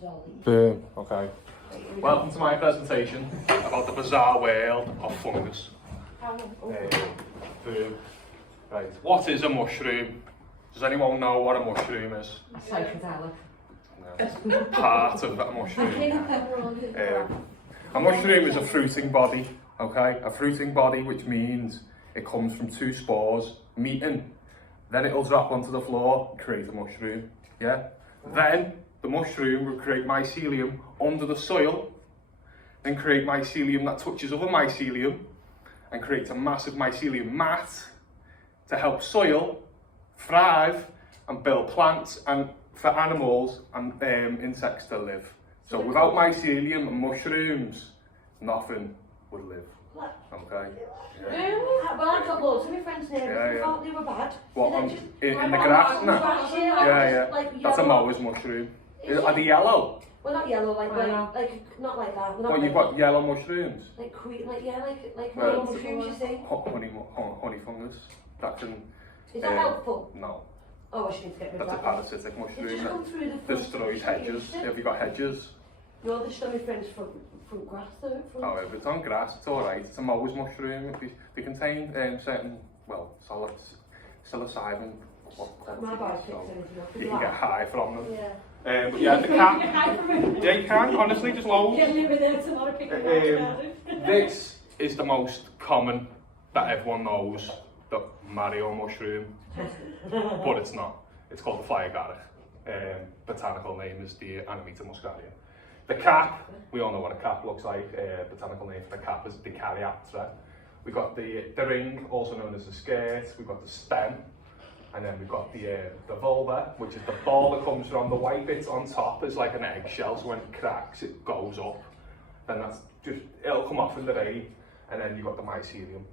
Boom. Okay. Welcome to my presentation about the bizarre world of fungus. Boom. Right. What is a mushroom? Does anyone know what a mushroom is? Psychedelic. No. Part of a mushroom. A mushroom is a fruiting body. Okay. A fruiting body, which means it comes from two spores meeting. Then it'll drop onto the floor and create a mushroom. Yeah. Then the mushroom will create mycelium under the soil, then create mycelium that touches other mycelium and creates a massive mycelium mat to help soil thrive and build plants and for animals and insects to live. So without mycelium and mushrooms, nothing would live. Okay. Yeah. Well, I got loads of my friends there who thought they were bad. What, in the grass and that? Yeah. Like that's a Mowers mushroom. Are they yellow? Well, not yellow, like not like that. Well, you've got yellow mushrooms. Like yellow mushrooms, you see. Honey fungus. That can. Is that helpful? No. Oh, I shouldn't get rid of that. That's a parasitic mushroom just come through the that front destroys hedges. Have you got hedges? No, they're still my friends from grass though. Oh, if it's on grass, it's alright. It's a Mowers mushroom. They contain certain, well, psilocybin. My body picks So anything up. you can get high from them. Yeah. But yeah, the cat. Yeah, you can, honestly, just loads. This is the most common that everyone knows, the Mario mushroom. But it's not. It's called the fire agaric. Botanical name is the Amanita muscaria. The cap, we all know what a cap looks like. Botanical name for the cap is the Caryoptera. We've got the ring, also known as the skirt. We've got the stem. And then we've got the vulva, which is the ball that comes from the white bit on top is like an eggshell, so when it cracks, it goes up. Then that's just, it'll come off in the rain. And then you've got the mycelium.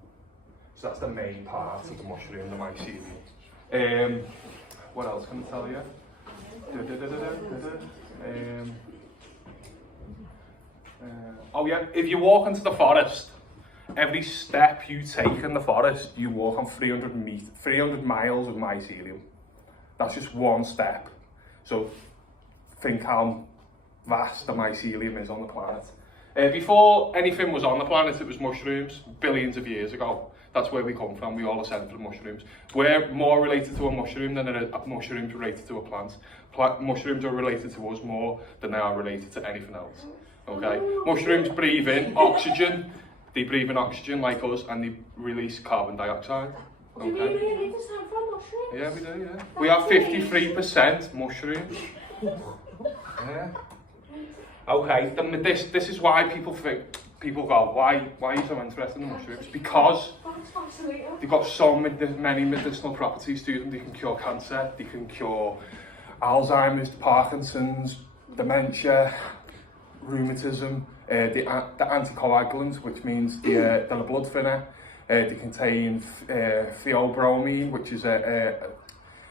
So that's the main part of the mushroom, the mycelium. What else can I tell you? Oh yeah, if you walk into the forest, every step you take in the forest, you walk on 300 miles of mycelium. That's just one step. So think how vast the mycelium is on the planet. Before anything was on the planet, it was mushrooms, billions of years ago. That's where we come from. We all ascended from mushrooms. We're more related to a mushroom than a mushroom's related to a plant. Mushrooms are related to us more than they are related to anything else. Okay? Mushrooms breathe in oxygen. They breathe in oxygen like us, and they release carbon dioxide. Okay? Do you really need to sound from mushrooms? Yeah, we do, yeah. We are 53% mushrooms. Yeah. Okay, this is why people go, why are you so interested in mushrooms? Because they've got so many medicinal properties to them. They can cure cancer, they can cure Alzheimer's, Parkinson's, dementia, rheumatism, the anticoagulants, which means the blood thinner. They contain theobromine, which is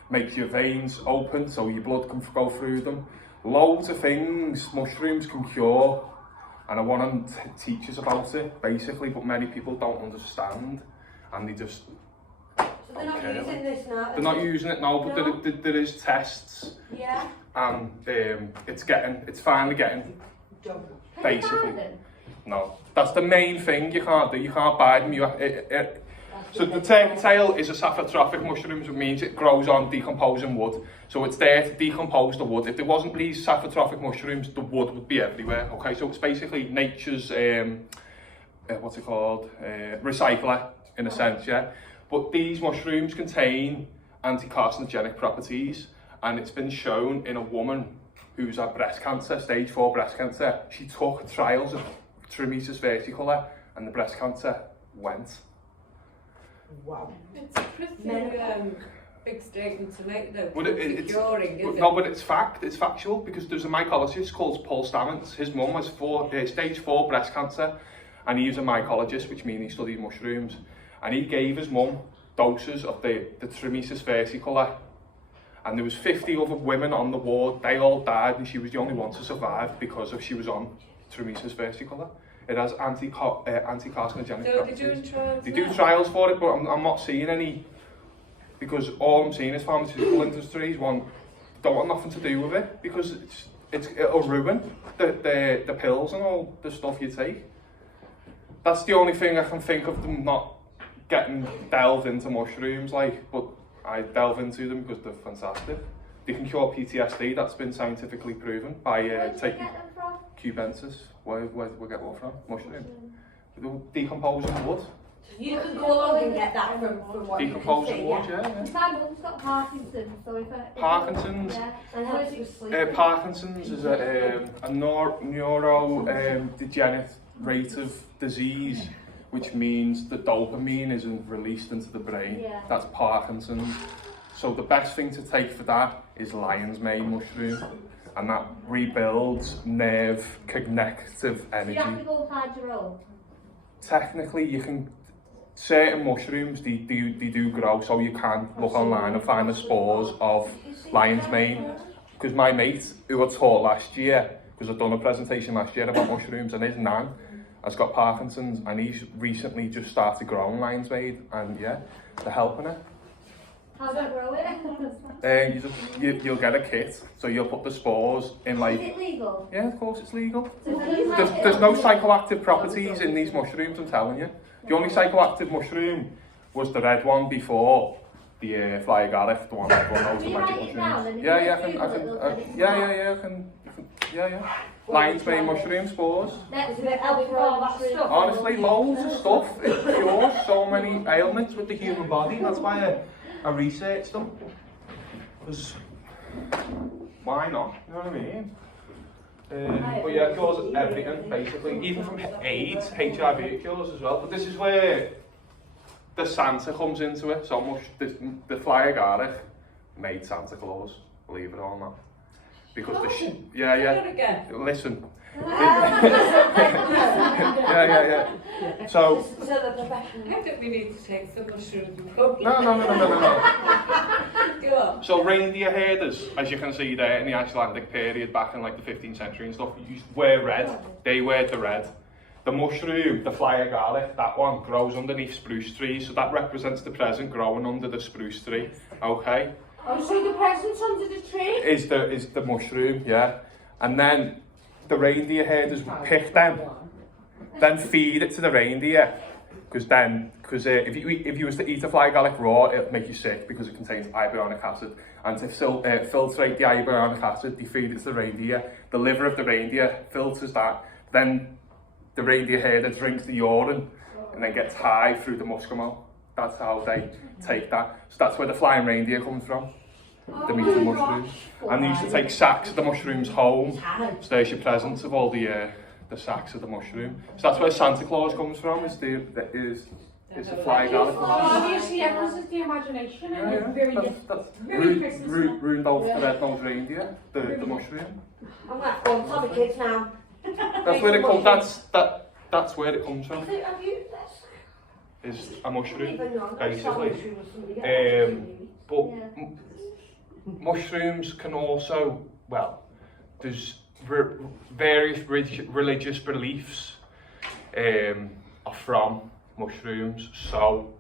makes your veins open so your blood can go through them. Loads of things mushrooms can cure, and I want to teach us about it basically, but many people don't understand, and they just. So they're not using this now? They're not using it now, but there is tests. Yeah. And it's finally getting. Basically, no. That's the main thing you can't do. You can't buy them. So the tail is a saprotrophic mushroom, which means it grows on decomposing wood. So it's there to decompose the wood. If there wasn't these saprotrophic mushrooms, the wood would be everywhere. Okay, so it's basically nature's what's it called? Recycler in a sense, yeah. But these mushrooms contain anti-carcinogenic properties, and it's been shown in a woman who's had breast cancer, stage 4 breast cancer. She took trials of Trimesis versicolor and the breast cancer went. Wow. It's a pretty big statement to make though. But it's fact, it's factual, because there's a mycologist called Paul Stamets. His mum was stage 4 breast cancer, and he was a mycologist, which means he studied mushrooms. And he gave his mum doses of the Trimesis versicolor. And there was 50 other women on the ward. They all died, and she was the only one to survive because she was on Trimesis versicolor. It has anti-carcinogenic properties. They do trials for it, but I'm not seeing any, because all I'm seeing is pharmaceutical industries don't want nothing to do with it, because it'll ruin the pills and all the stuff you take. That's the only thing I can think of them not getting delved into mushrooms, like, but I delve into them because they're fantastic. They can cure PTSD, that's been scientifically proven by taking cubensis. Where we get what from? Mushroom. Decomposing wood. You can go along and get that from what you can Decomposing see, wood, yeah. yeah. My mum's got Parkinson's, so if I... Parkinson's. Yeah. And helps with sleep. Parkinson's is a neurodegenerative disease, which means the dopamine isn't released into the brain. Yeah. That's Parkinson's. So the best thing to take for that is lion's mane mushroom, and that rebuilds nerve connective You have to energy. go hide your own. Technically, you can. Certain mushrooms they do grow, so you can look online and find the spores of lion's mane. Because my mate, who I taught last year, because I've done a presentation last year about mushrooms, and his nan has got Parkinson's, and he's recently just started growing lion's mane, and yeah, they're helping it. How do I grow it? You'll get a kit, so you'll put the spores in Is like. it legal? Yeah, of course it's legal. So can you There's no psychoactive properties in these mushrooms, I'm telling you. The only psychoactive mushroom was the red one before the fly agaric, the one everyone knows, the Can you magic write it down mushrooms. and Yeah, if yeah, you Google it, it'll tell you yeah. Lion's mane mushroom spores. Next Is it helping for all that stuff? Honestly, loads of stuff. It cures so many ailments with the human body. That's why I researched them. Because why not? You know what I mean? But yeah, it cures everything, basically. Even from AIDS, HIV it cures as well. But this is where the Santa comes into it so much. The fly agaric made Santa Claus, believe it or not. Because Again. listen. yeah. So, So the professional. I think we need to take some mushrooms. no. Go on. So reindeer herders, as you can see there in the Icelandic period back in like the 15th century and stuff, used to wear red. They wear the red. The mushroom, the fly agaric, that one grows underneath spruce trees, so that represents the present growing under the spruce tree. Okay, Oh, so the present's under the tree? is the mushroom, yeah, and then the reindeer herders would pick them, then feed it to the reindeer, because if you was to eat a fly agaric raw, it'll make you sick because it contains hyaluronic acid, and to filtrate the hyaluronic acid, they feed it to the reindeer. The liver of the reindeer filters that, then the reindeer herder drinks the urine and then gets high through the muscimol. That's how they take that. So that's where the flying reindeer comes from. The meat of mushrooms. And they used to take sacks of the mushrooms home. So there's your presents of all the sacks of the mushroom. So that's where Santa Claus comes from, is the fly agaric. Obviously, everyone's just the imagination and it's very different. That's Very Christmas. Rudolph the red-nosed reindeer, the mushroom. I'm going to go and tell the kids now. That's where it comes. That's where it comes from. Have you this? Is a mushroom, Even though basically. mushroom or something But Yeah. mushrooms can also, well, there's various religious beliefs are from mushrooms. So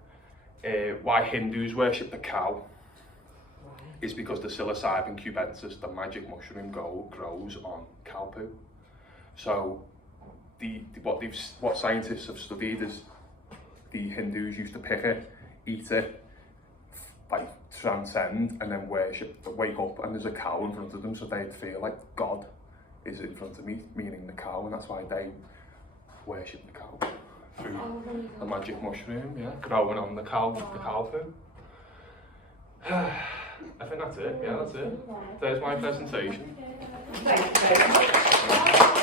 why Hindus worship the cow is because the psilocybin cubensis, the magic mushroom, grows on cow poo. So what scientists have studied is the Hindus used to pick it, eat it, like transcend, and then wake up and there's a cow in front of them, so they'd feel like God is in front of me, meaning the cow, and that's why they worship the cow through the magic mushroom, yeah, growing on the cow poo. I think that's it, yeah, that's it. There's my presentation. Thanks,